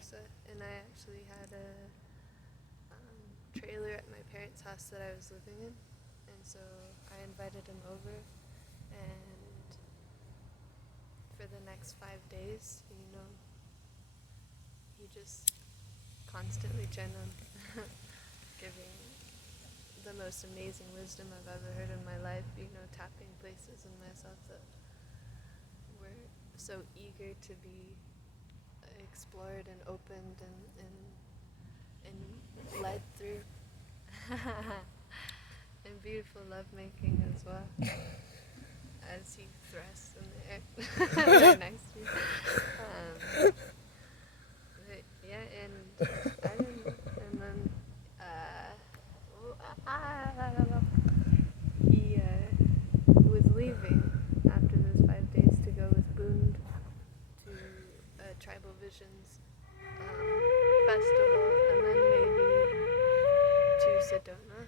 versa. And I actually had a trailer at my parents' house that I was living in, and so I invited him over, and for the next 5 days, he just constantly channeled, giving the most amazing wisdom I've ever heard in my life, tapping places in myself that were so eager to be explored and opened and led through. And beautiful lovemaking as well, as he thrusts in the air right next to me. But yeah, and I didn't, and then he was leaving after those 5 days to go with Boond to a Tribal Visions festival, and then maybe to Sedona.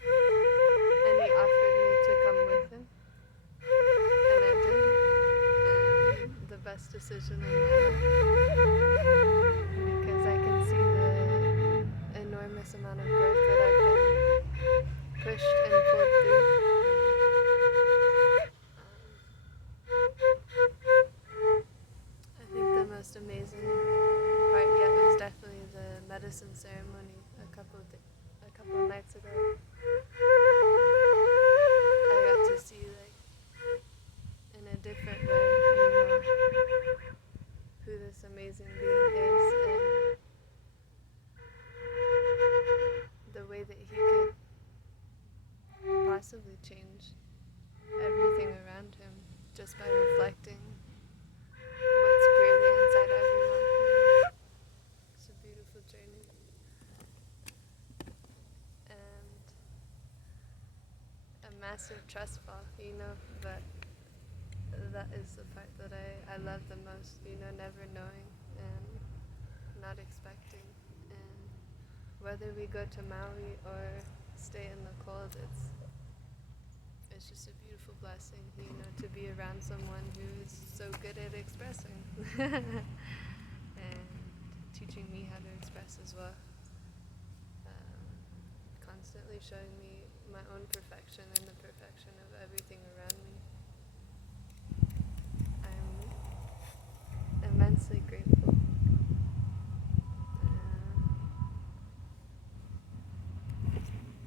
And he offered me to come with him, and I did. And the best decision in my life, because I can see the enormous amount of growth that I've been pushed and pulled through. I think the most amazing part yet was definitely the medicine ceremony a couple nights ago. I got to see, in a different way, who this amazing being is, and the way that he could possibly change everything around him just by reflecting what's greatly inside everyone. It's a beautiful journey. And a massive trust fall, but that is the part that I love the most, never knowing and not expecting. And whether we go to Maui or stay in the cold, it's just a beautiful blessing, to be around someone who is so good at expressing and teaching me how to express as well. Constantly showing me my own perfection and the perfection of everything around me. I'm immensely grateful.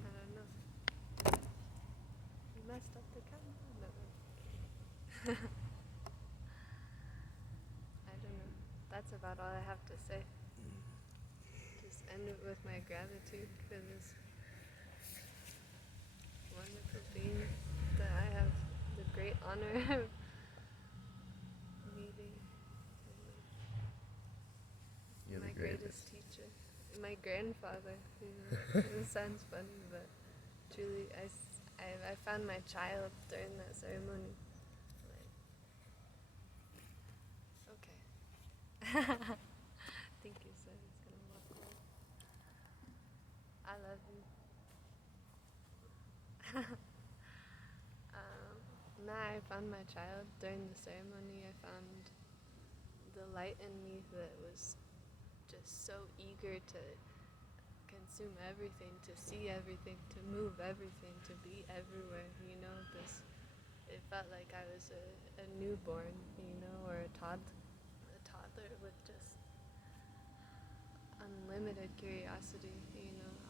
I don't know. You messed up the camera? No. I don't know. That's about all I have to say. Just end it with my gratitude for this wonderful being that I have the great honor of meeting. My greatest teacher. My grandfather. It sounds funny, but truly, I found my child during that ceremony. Okay. Thank you, sir. It's gonna walk away. I love you. I found my child during the ceremony. I found the light in me that was just so eager to consume everything, to see everything, to move everything, to be everywhere, it felt like I was a newborn, or a toddler with just unlimited curiosity,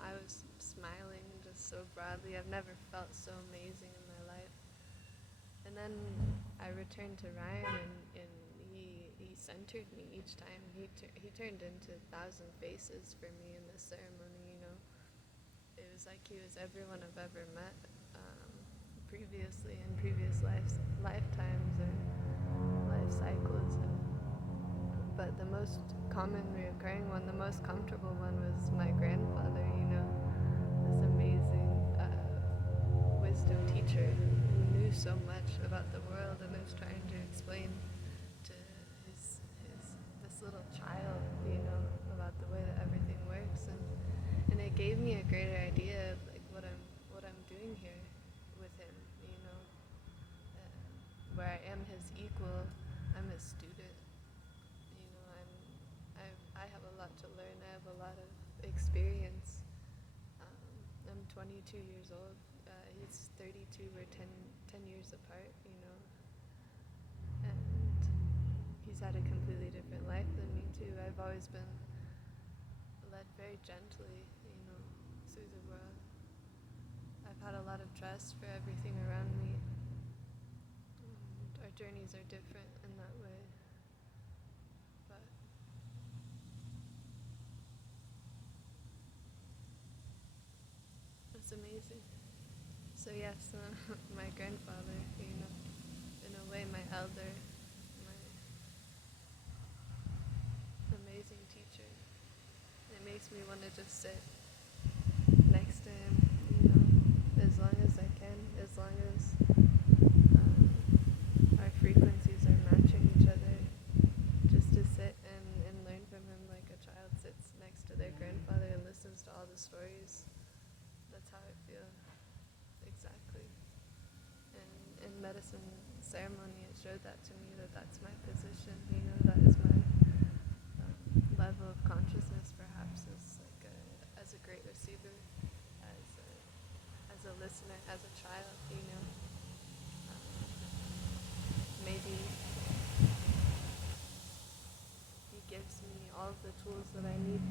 I was smiling just so broadly. I've never felt so amazing in my life. And then I returned to Ryan, and he centered me each time. He turned into 1,000 faces for me in this ceremony, It was like he was everyone I've ever met previously in previous lifetimes or life cycles. But the most common reoccurring one, the most comfortable one, was my grandfather, this amazing wisdom teacher who knew so much about the world and was trying to explain to this little child, about the way that everything works, and it gave me a greater idea of what I'm doing here with him, where I am his equal, I'm his student, I have a have a lot of experience. I'm 22 years old. He's 32. We're 10 years apart, you know. And he's had a completely different life than me, too. I've always been led very gently, you know, through the world. I've had a lot of trust for everything around me. And our journeys are different in that way. But it's amazing. So yes, my grandfather, you know, in a way my elder, my amazing teacher. It makes me want to just sit next to him, you know, as long as I can, as long as our frequencies are matching each other, just to sit and learn from him like a child sits next to their grandfather and listens to all the stories. That's how I feel, exactly. And in medicine ceremony, it showed that to me, that that's my position, you know, that is my level of consciousness, perhaps, as a great receiver, as a listener, as a child, you know. Maybe he gives me all of the tools that I need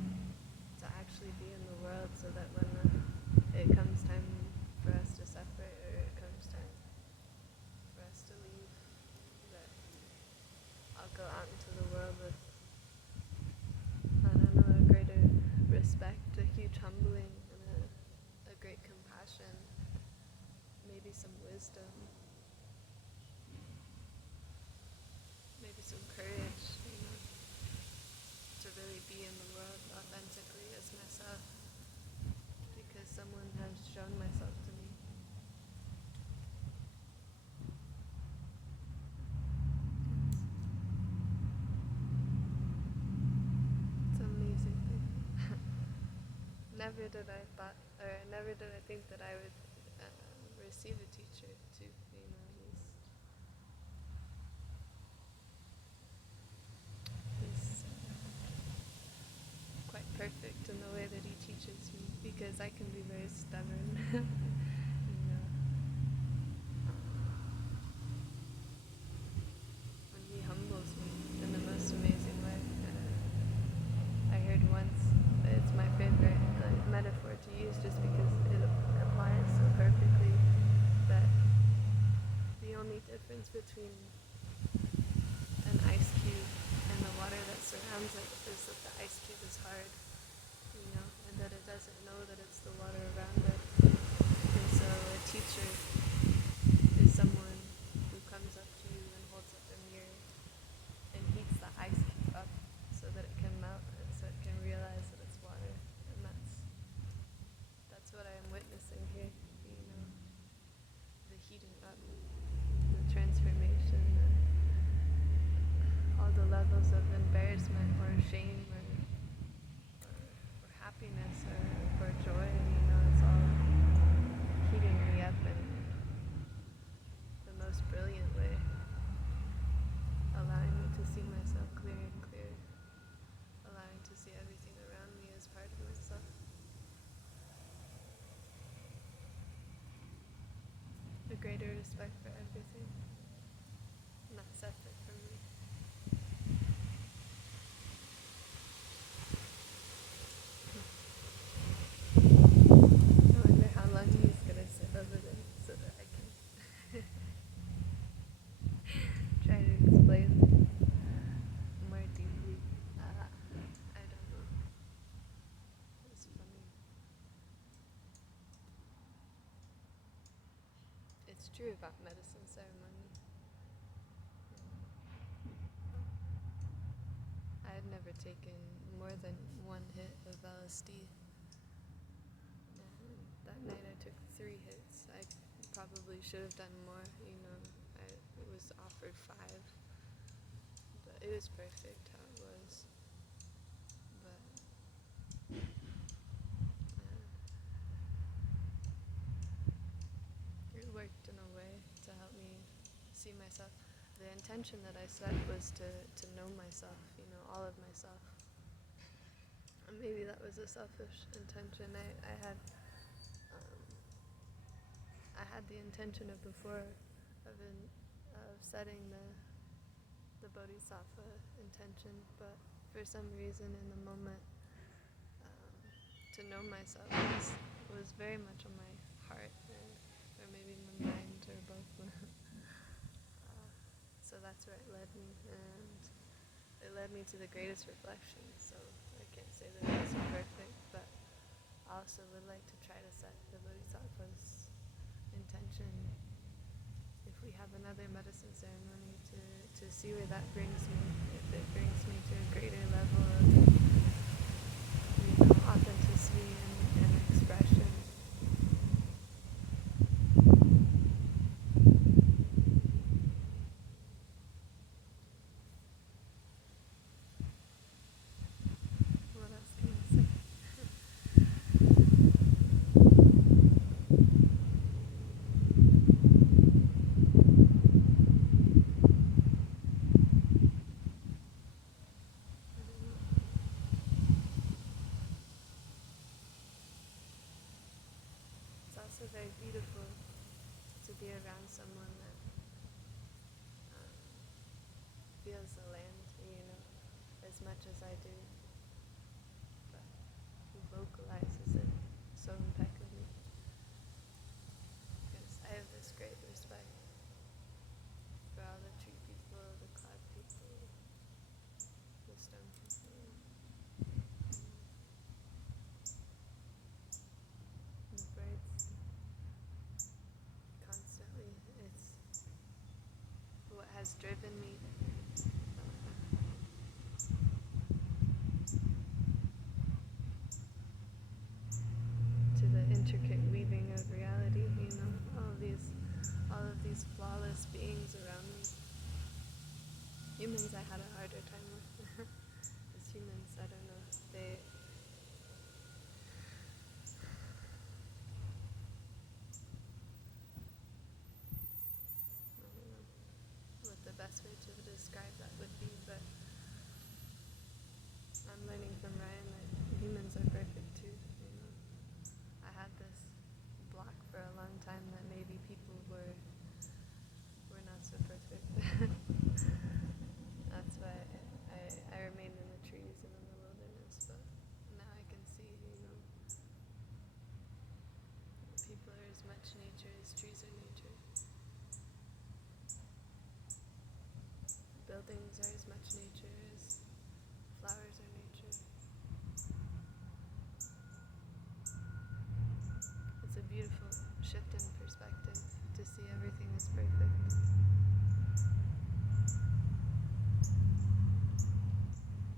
to actually be in the world, so that when it comes time for us to separate, or it comes time for us to leave, that I'll go out into the world with, I don't know, a greater respect, a huge humbling, and a great compassion, maybe some wisdom, maybe some courage, you know, to really be in the world authentically as myself, because someone has shown myself to me. It's an amazing thing. Never did I think that I would receive a teacher too. You know, he's quite perfect in the way that he teaches me, because I can be very stubborn. You know, and he humbles me in the most amazing way. I heard once, it's my favorite metaphor to use, just because it applies so perfectly, that the only difference between an ice cube and the water that surrounds it is that the ice cube is hard, you know, and that it doesn't know that it's the water around it. And so a teacher is someone who comes up to you and holds up a mirror and heats the ice cube up so that it can melt, and so it can realize that it's water. And that's what I am witnessing here, you know, the heating up, the transformation, all the levels of embarrassment or shame, or happiness, or joy, you know, it's all heating me up in the most brilliant way, allowing me to see myself clear and clear, allowing to see everything around me as part of myself. A greater respect for everything, not separate from me. I wonder how long he's gonna sit over there so that I can try to explain more deeply. I don't know. It's funny. It's true about medicine ceremony. I had never taken more than one hit of LSD. And that night I took 3 hits. I probably should have done more, you know. I was offered 5. But it was perfect how it was. But it worked in a way to help me see myself. The intention that I set was to know myself, you know, all of myself. maybe that was a selfish intention. Um, I had the intention of before of setting the bodhisattva intention, but for some reason in the moment, um, to know myself was very much on my heart, or maybe my mind, or both. So that's where it led me, and it led me to the greatest reflection. So I can't say that it was perfect, but I also would like to try to set the bodhisattva's intention if we have another medicine ceremony to see where that brings me. If it brings me to a greater level of authenticity and expression. What else can I say? It's also very beautiful to be around someone that um, feels the land, as much as I do, but who vocalizes it so impeccably. Because I have this great respect for all the tree people, the cloud people, the stone people, and the birds. Constantly, it's what has driven me to the intricate weaving of reality. All of these flawless beings around me. Humans, I had a harder time with. As humans, I don't know. I don't know what the best way to describe that would be, but I'm learning from Ryan that humans are perfect too. I had this block for a long time that maybe people were not so perfect. That's why I remained in the trees and in the wilderness, but now I can see, people are as much nature as trees are nature. Buildings are as much nature as flowers are nature. It's a beautiful shift in perspective to see everything as perfect.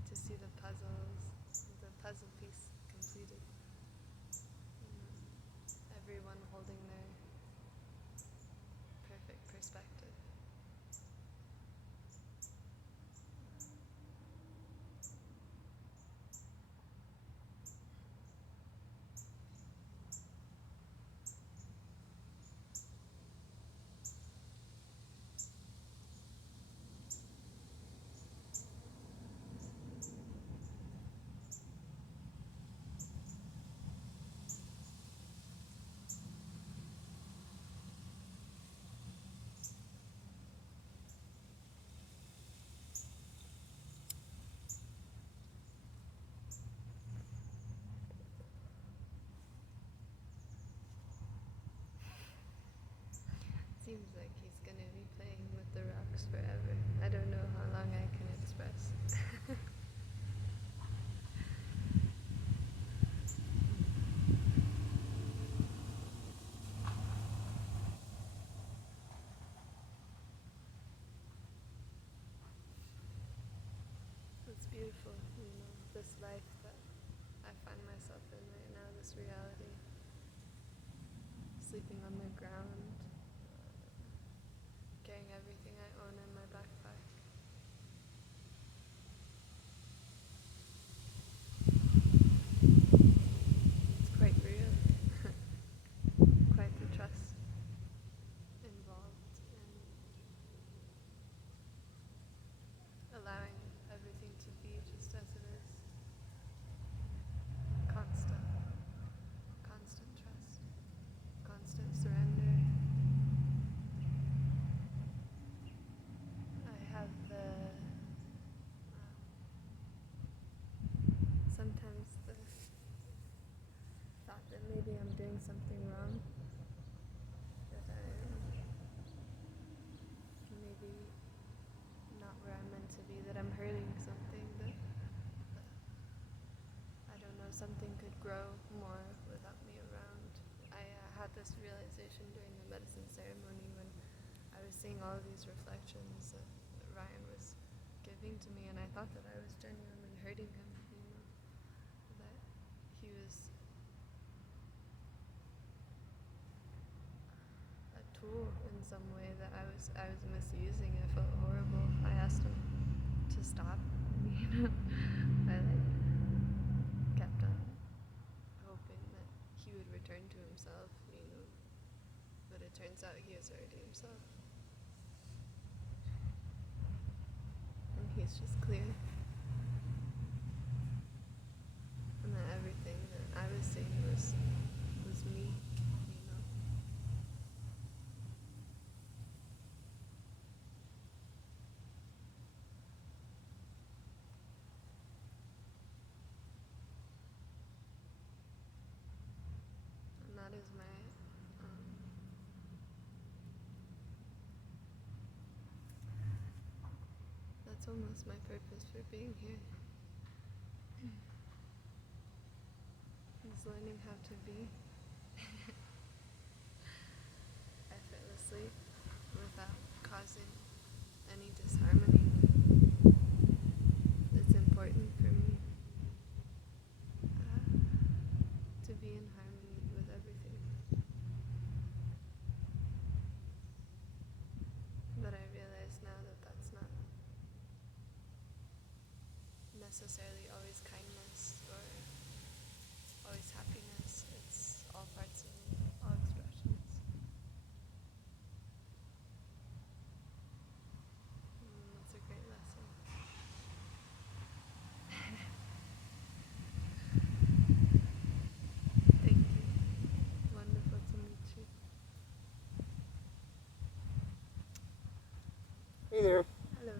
To see the puzzle piece completed. Everyone holding their perfect perspective. Seems like he's gonna be playing with the rocks forever. I don't know how long I can express. It's beautiful, this life that I find myself in right now, this reality. Sleeping on the ground, carrying everything I own in my backpack. It's quite real. Quite the trust involved in allowing everything to be just as it is. doing something wrong, that I'm maybe not where I'm meant to be, that I'm hurting something, that I don't know, something could grow more without me around. I had this realization during the medicine ceremony when I was seeing all of these reflections that Ryan was giving to me, and I thought that I was genuinely hurting him, that he was a tool in some way, that I was misusing. I felt horrible. I asked him to stop, I kept on hoping that he would return to himself, but it turns out he is already himself. And he's just clear. And that everything that I was seeing was me. And that is that's almost my purpose for being here. Is learning how to be effortlessly without causing any disharmony. It's important for me to be in harmony with everything. But I realize now that that's not necessarily always kindness or always happiness. It's all parts of me, all expressions. That's a great lesson. Thank you. Wonderful to meet you. Hey there. Hello.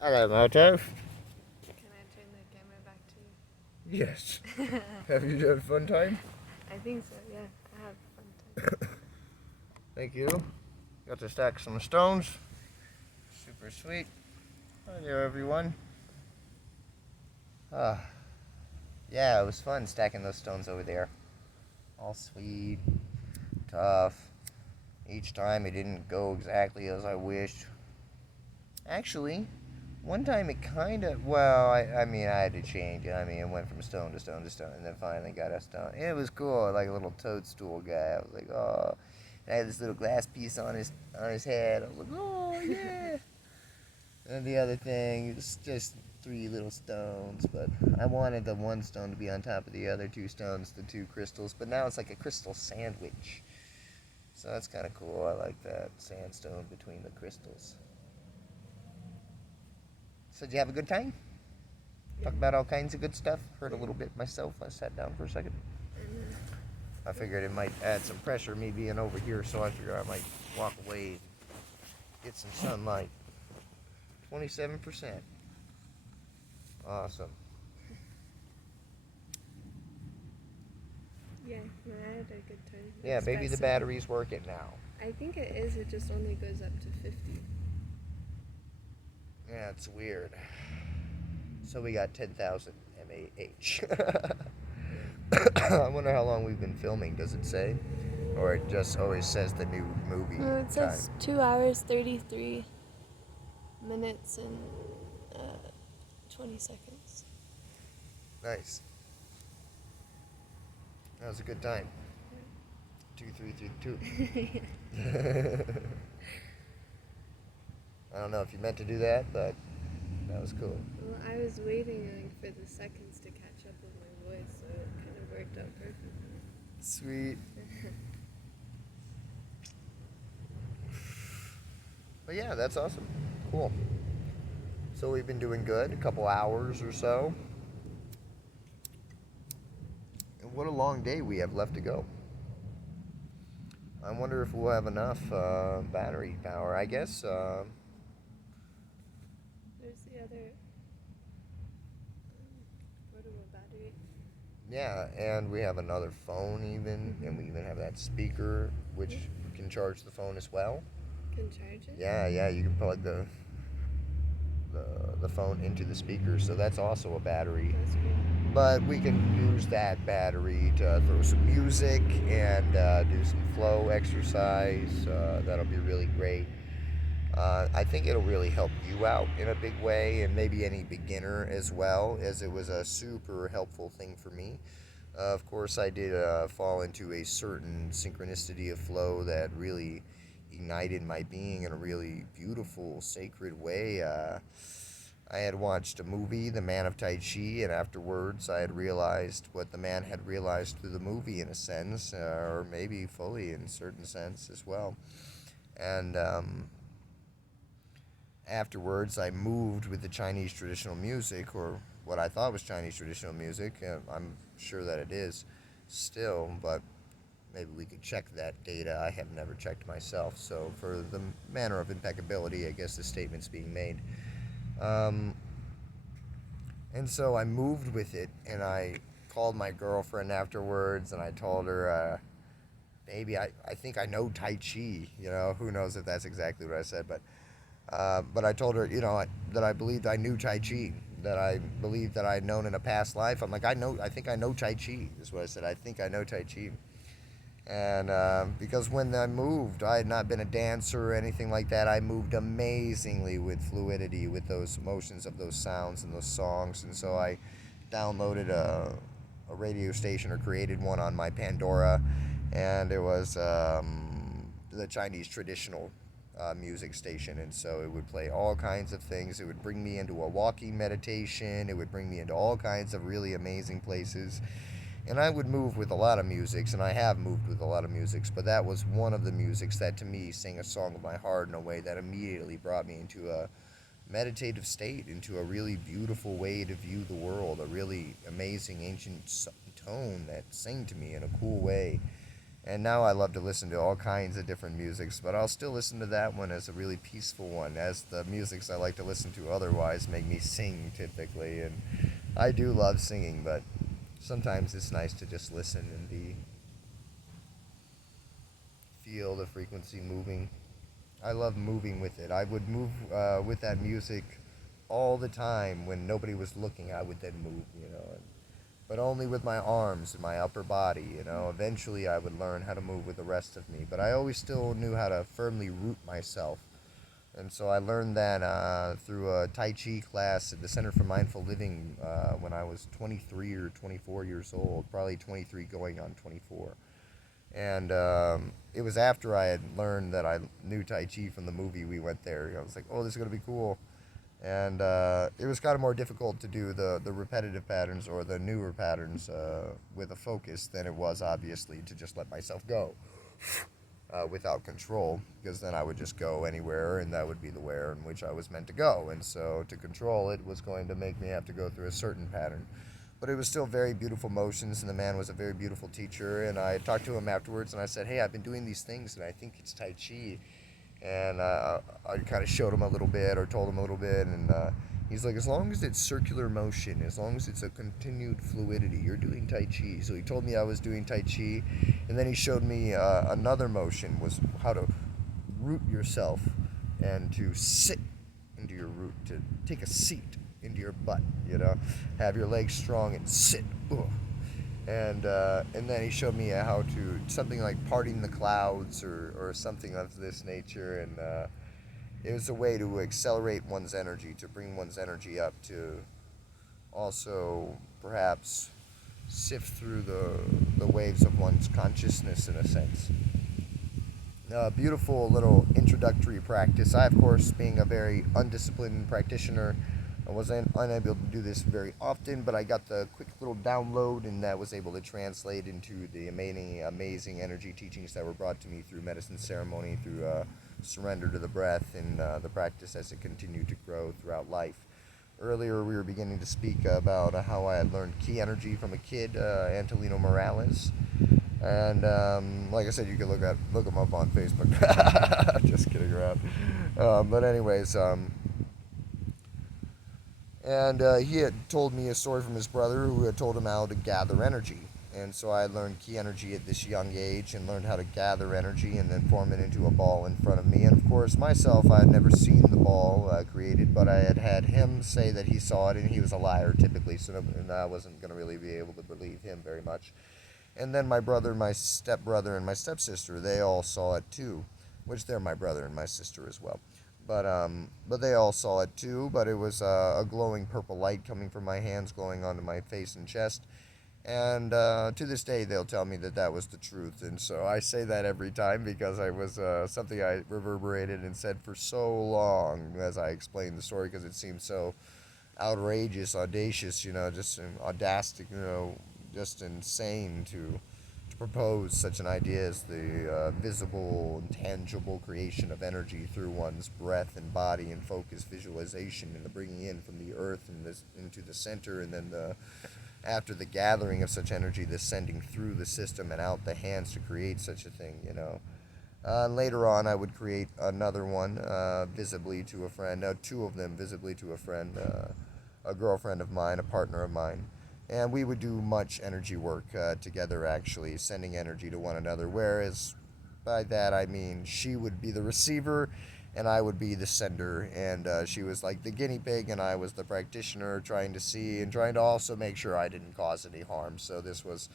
Hello, Moto. Can I turn the camera back to you? Yes. Have you had a fun time? I think so, yeah. I have fun time. Thank you. Got to stack some stones. Super sweet. Hi there, everyone. Yeah, it was fun stacking those stones over there. All sweet, tough. Each time it didn't go exactly as I wished. Actually, one time it kind of, I had to change it. It went from stone to stone to stone, and then finally got a stone. It was cool, like a little toadstool guy. I was like, oh. And I had this little glass piece on his head. I was like, oh, yeah. And the other thing is just 3 little stones, but I wanted the one stone to be on top of the other 2 stones, the 2 crystals, but now it's like a crystal sandwich. So that's kind of cool. I like that sandstone between the crystals. So did you have a good time? Talk about all kinds of good stuff. Heard a little bit myself. I sat down for a second. I figured it might add some pressure, me being over here, so I figured I might walk away and get some sunlight. 27%. Awesome. Yeah, no, I had a good time. Yeah, maybe the battery's working now. I think it is. It just only goes up to 50. Yeah, it's weird. So we got 10,000 mAh. I wonder how long we've been filming. Does it say? Or it just always says the new movie No, it says time? 2 hours, 33 minutes, and 20 seconds. Nice. That was a good time. 2, 3, 3, 2. I don't know if you meant to do that, but that was cool. Well, I was waiting for the seconds to catch up with my voice, so it kind of worked out perfectly. Sweet. But yeah, that's awesome. Cool. So we've been doing good, a couple hours or so. And what a long day we have left to go. I wonder if we'll have enough battery power. I guess There's the other portable battery. Yeah, and we have another phone even, and we even have that speaker which Yeah. can charge the phone as well. Can charge it? Yeah, you can plug the phone into the speaker, so that's also a battery. That's cool. But we can use that battery to throw some music and do some flow exercise. That'll be really great. I think it'll really help you out in a big way, and maybe any beginner as well, as it was a super helpful thing for me. Of course, I did fall into a certain synchronicity of flow that really ignited my being in a really beautiful, sacred way. I had watched a movie, The Man of Tai Chi, and afterwards I had realized what the man had realized through the movie in a sense, or maybe fully in a certain sense as well. And afterwards I moved with the Chinese traditional music, or what I thought was Chinese traditional music. I'm sure that it is still, but maybe we could check that data. I have never checked myself. So, for the manner of impeccability, I guess the statement's being made. Um, and so I moved with it, and I called my girlfriend afterwards, and I told her, baby, I think I know Tai Chi. Who knows if that's exactly what I said, but I told her, that I believed I knew Tai Chi, that I believed that I had known in a past life. I'm like, I think I know Tai Chi, is what I said. I think I know Tai Chi. And because when I moved, I had not been a dancer or anything like that. I moved amazingly with fluidity, with those motions of those sounds and those songs. And so I downloaded a radio station, or created one on my Pandora, and it was the Chinese traditional music station. And so it would play all kinds of things. It would bring me into a walking meditation. It would bring me into all kinds of really amazing places. And I would move with a lot of musics, and I have moved with a lot of musics, but that was one of the musics that to me sang a song of my heart in a way that immediately brought me into a meditative state, into a really beautiful way to view the world, a really amazing ancient tone that sang to me in a cool way. And now I love to listen to all kinds of different musics, but I'll still listen to that one as a really peaceful one, as the musics I like to listen to otherwise make me sing typically. And I do love singing, but sometimes it's nice to just listen and feel the frequency moving. I love moving with it. I would move with that music all the time when nobody was looking. I would then move, but only with my arms and my upper body. Eventually I would learn how to move with the rest of me, but I always still knew how to firmly root myself. And so I learned that through a Tai Chi class at the Center for Mindful Living when I was 23 or 24 years old, probably 23 going on 24. And it was after I had learned that I knew Tai Chi from the movie we went there. I was like, oh, this is going to be cool. And it was kind of more difficult to do the repetitive patterns or the newer patterns with a focus than it was, obviously, to just let myself go. Without control, because then I would just go anywhere, and that would be the where in which I was meant to go. And so to control it was going to make me have to go through a certain pattern. But it was still very beautiful motions, and the man was a very beautiful teacher. And I talked to him afterwards, and I said, hey, I've been doing these things, and I think it's Tai Chi. And I kind of showed him a little bit, or told him a little bit, and he's like, as long as it's circular motion, as long as it's a continued fluidity, you're doing Tai Chi. So he told me I was doing Tai Chi, and then he showed me another motion, was how to root yourself and to sit into your root, to take a seat into your butt, have your legs strong and sit. Ugh. And then he showed me how to, something like parting the clouds, or something of this nature. And it was a way to accelerate one's energy, to bring one's energy up, to also perhaps sift through the waves of one's consciousness in a sense. Beautiful little introductory practice. I, of course, being a very undisciplined practitioner, I was unable to do this very often, but I got the quick little download, and that was able to translate into the amazing energy teachings that were brought to me through medicine ceremony, through surrender to the breath, and the practice as it continued to grow throughout life. Earlier, we were beginning to speak about how I had learned key energy from a kid, Antonino Morales. And like I said, you can look him up on Facebook. Just kidding around. But anyways, And he had told me a story from his brother who had told him how to gather energy. And so I learned key energy at this young age and learned how to gather energy and then form it into a ball in front of me. And of course, myself, I had never seen the ball created, but I had had him say that he saw it, and he was a liar typically, so I wasn't going to really be able to believe him very much. And then my brother, my stepbrother, and my stepsister, they all saw it too, which they're my brother and my sister as well. But they all saw it too. But it was a glowing purple light coming from my hands, glowing onto my face and chest. And to this day, they'll tell me that that was the truth. And so I say that every time because I was something I reverberated and said for so long as I explained the story because it seemed so outrageous, audacious, just audacity, just insane to propose such an idea as the visible, tangible creation of energy through one's breath and body and focus visualization and the bringing in from the earth and this into the center, and then after the gathering of such energy, the sending through the system and out the hands to create such a thing. Later on, I would create another one visibly to a friend, two of them visibly to a friend, a girlfriend of mine, a partner of mine. And we would do much energy work together, actually, sending energy to one another. Whereas by that, I mean she would be the receiver and I would be the sender. And she was like the guinea pig, and I was the practitioner trying to see and trying to also make sure I didn't cause any harm. So this was